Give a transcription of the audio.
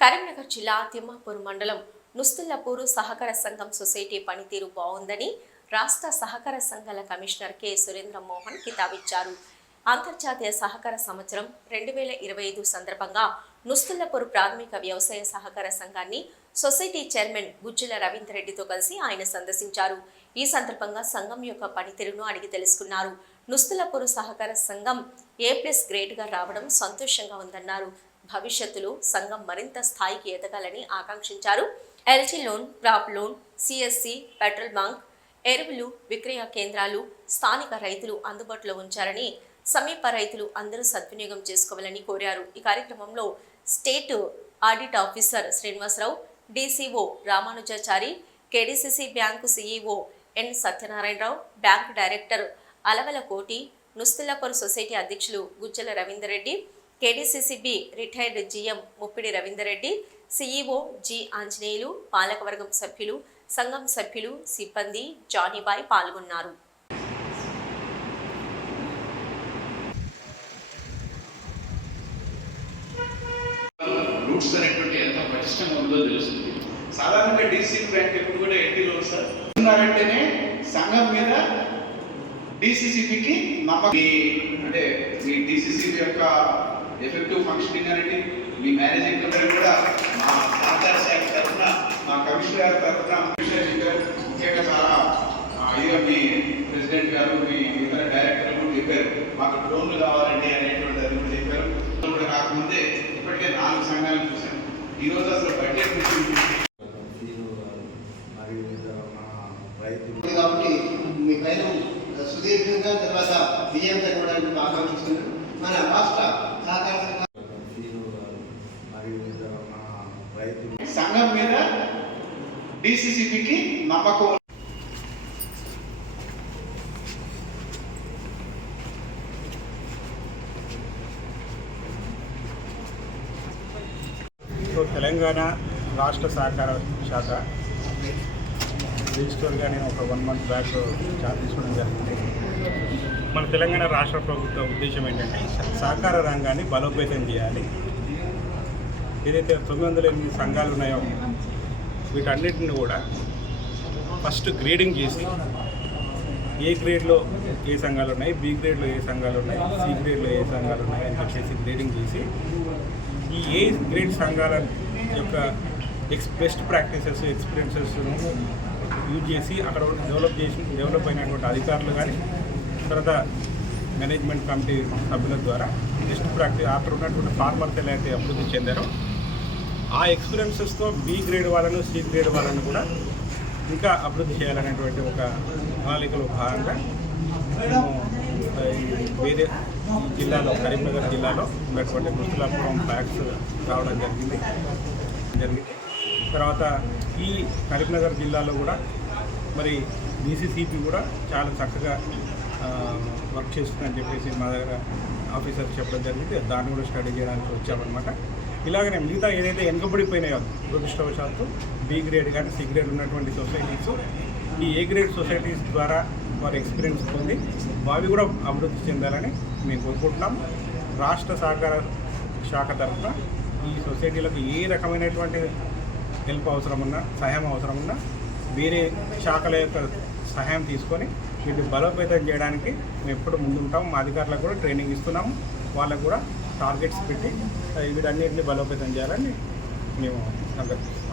కరీంనగర్ జిల్లా తిమ్మాపూర్ మండలం నుస్తుల్లపూరు సహకార సంఘం సొసైటీ పనితీరు బాగుందని రాష్ట్ర సహకార సంఘాల కమిషనర్ కె సురేంద్ర మోహన్ కితాబిచ్చారు. అంతర్జాతీయ సహకార సంవత్సరం 2025 సందర్భంగా నుస్తుల్లపూరు ప్రాథమిక వ్యవసాయ సహకార సంఘాన్ని సొసైటీ చైర్మన్ గుజ్జుల రవీందర్ రెడ్డితో కలిసి ఆయన సందర్శించారు. ఈ సందర్భంగా సంఘం యొక్క పనితీరును అడిగి తెలుసుకున్నారు. నుస్తుల్లపూరు సహకార సంఘం A+ గ్రేడ్గా రావడం సంతోషంగా ఉందన్నారు. భవిష్యత్తులో సంఘం మరింత స్థాయికి ఎదగాలని ఆకాంక్షించారు. LG loan, crop loan, CSC, petrol bunk, ఎరువులు విక్రయ కేంద్రాలు స్థానిక రైతులు అందుబాటులో ఉంచారని, సమీప రైతులు అందరూ సద్వినియోగం చేసుకోవాలని కోరారు. ఈ కార్యక్రమంలో state audit officer Srinivasarao, DCO Ramanujachari, KDCC bank CEO N Satyanarayanarao, bank director Alavala Koti, Nustullapur society అధ్యక్షులు Gujjala Ravinder Reddy, KDCCB retired GM Muppidi Ravinder Reddy, CEO G Anjaneyulu, పాలకవర్గం సభ్యులు, సంఘం సభ్యులు, సిబ్బంది, జానీబాయ్ పాల్గొన్నారు. రూట్స్ అనేటువంటి ఎంత పటిష్టంగా ఉందో తెలుస్తుంది. సాధారణంగా DCC బ్యాంక్ ఎప్పుడు కూడా ఎట్టి లోన్ సార్ ఉన్నారంటేనే సంఘం మీద DCCBకి నమ్మకం. అంటే మీ DCCB యొక్క ఎఫెక్టివ్ ఫంక్షనింగ్ అనేది మీ మేనేజింగ్ కమిటీ కూడా మా సహకార శాఖ తరఫున, మా కమిషనర్ గారి తరఫున ముఖ్యంగా చాలా ఇదిగా మీ ప్రెసిడెంట్ గారు, మీ ఇతర డైరెక్టర్లు చెప్పారు మాకు డ్రోన్లు కావాలండి అనేటువంటి అది కూడా చెప్పారు. కూడా కాకముందే ఇప్పటికే 4 సంఘాలను చూశాను. ఈరోజు అసలు బడ్జెట్ కాబట్టి మీ పైన సుదీర్ఘంగా తర్వాత విజయం జరగడానికి ఆకాంక్షిస్తున్నాను. మన రాష్ట్ర సహకార సంఘం మీద DCCBకి నమ్మకం. తెలంగాణ రాష్ట్ర సహకార శాఖ రిజిస్టర్గా నేను ఒక 1 month బ్యాక్ చార్జ్ తీసుకోవడం జరిగింది. మన తెలంగాణ రాష్ట్ర ప్రభుత్వ ఉద్దేశం ఏంటంటే సహకార రంగాన్ని బలోపేతం చేయాలి. ఏదైతే 908 సంఘాలు ఉన్నాయో వీటన్నిటిని కూడా ఫస్ట్ గ్రేడింగ్ చేసి ఏ గ్రేడ్లో ఏ సంఘాలు ఉన్నాయి, B గ్రేడ్లో ఏ సంఘాలు ఉన్నాయి, C గ్రేడ్లో ఏ సంఘాలు ఉన్నాయి అని చెప్పేసి గ్రేడింగ్ చేసి ఈ ఏ గ్రేడ్ సంఘాల యొక్క బెస్ట్ ప్రాక్టీసెస్, ఎక్స్పీరియన్సెస్ను యూజ్ చేసి అక్కడ డెవలప్ అయినటువంటి అధికారులు కానీ తర్వాత మేనేజ్మెంట్ కమిటీ సభ్యుల ద్వారా బెస్ట్ ప్రాక్టీస్ అక్కడ ఉన్నటువంటి ఫార్మర్స్ ఎలాంటి అభివృద్ధి చెందారో ఆ ఎక్స్పీరియన్సెస్తో B గ్రేడ్ వాళ్ళను, C గ్రేడ్ వాళ్ళను కూడా ఇంకా అభివృద్ధి చేయాలనేటువంటి ఒక ప్రణాళికలో భాగంగా మేము వేరే జిల్లాలో, కరీంనగర్ జిల్లాలో ఉన్నటువంటి నుస్తుల్లపూర్ ఫ్యాక్స్ రావడం జరిగింది. తర్వాత ఈ కరీంనగర్ జిల్లాలో కూడా మరి DCCB కూడా చాలా చక్కగా వర్క్ చేస్తుందని చెప్పేసి మా దగ్గర ఆఫీసర్ చెప్పడం జరిగింది. దాన్ని కూడా స్టడీ చేయడానికి వచ్చామన్నమాట. ఇలాగనే మిగతా ఏదైతే వెనుకబడిపోయినాయో దురదృష్టవశాత్తు B గ్రేడ్ కానీ C గ్రేడ్ ఉన్నటువంటి సొసైటీస్ ఈ A గ్రేడ్ సొసైటీస్ ద్వారా వారి ఎక్స్పీరియన్స్ పొంది అవి కూడా అభివృద్ధి చెందాలని మేము కోరుకుంటున్నాం. రాష్ట్ర సహకార శాఖ తరఫున ఈ సొసైటీలకు ఏ రకమైనటువంటి హెల్ప్ అవసరం ఉన్నా, సహాయం అవసరం ఉన్నా వేరే శాఖల యొక్క సహాయం తీసుకొని వీటిని బలోపేతం చేయడానికి మేము ఎప్పుడు ముందుంటాం. మా అధికారులకు కూడా ట్రైనింగ్ ఇస్తున్నాము. వాళ్ళకు కూడా టార్గెట్స్ పెట్టి వీటన్నిటిని బలోపేతం చేయాలని మేము సంకల్పిస్తున్నాం.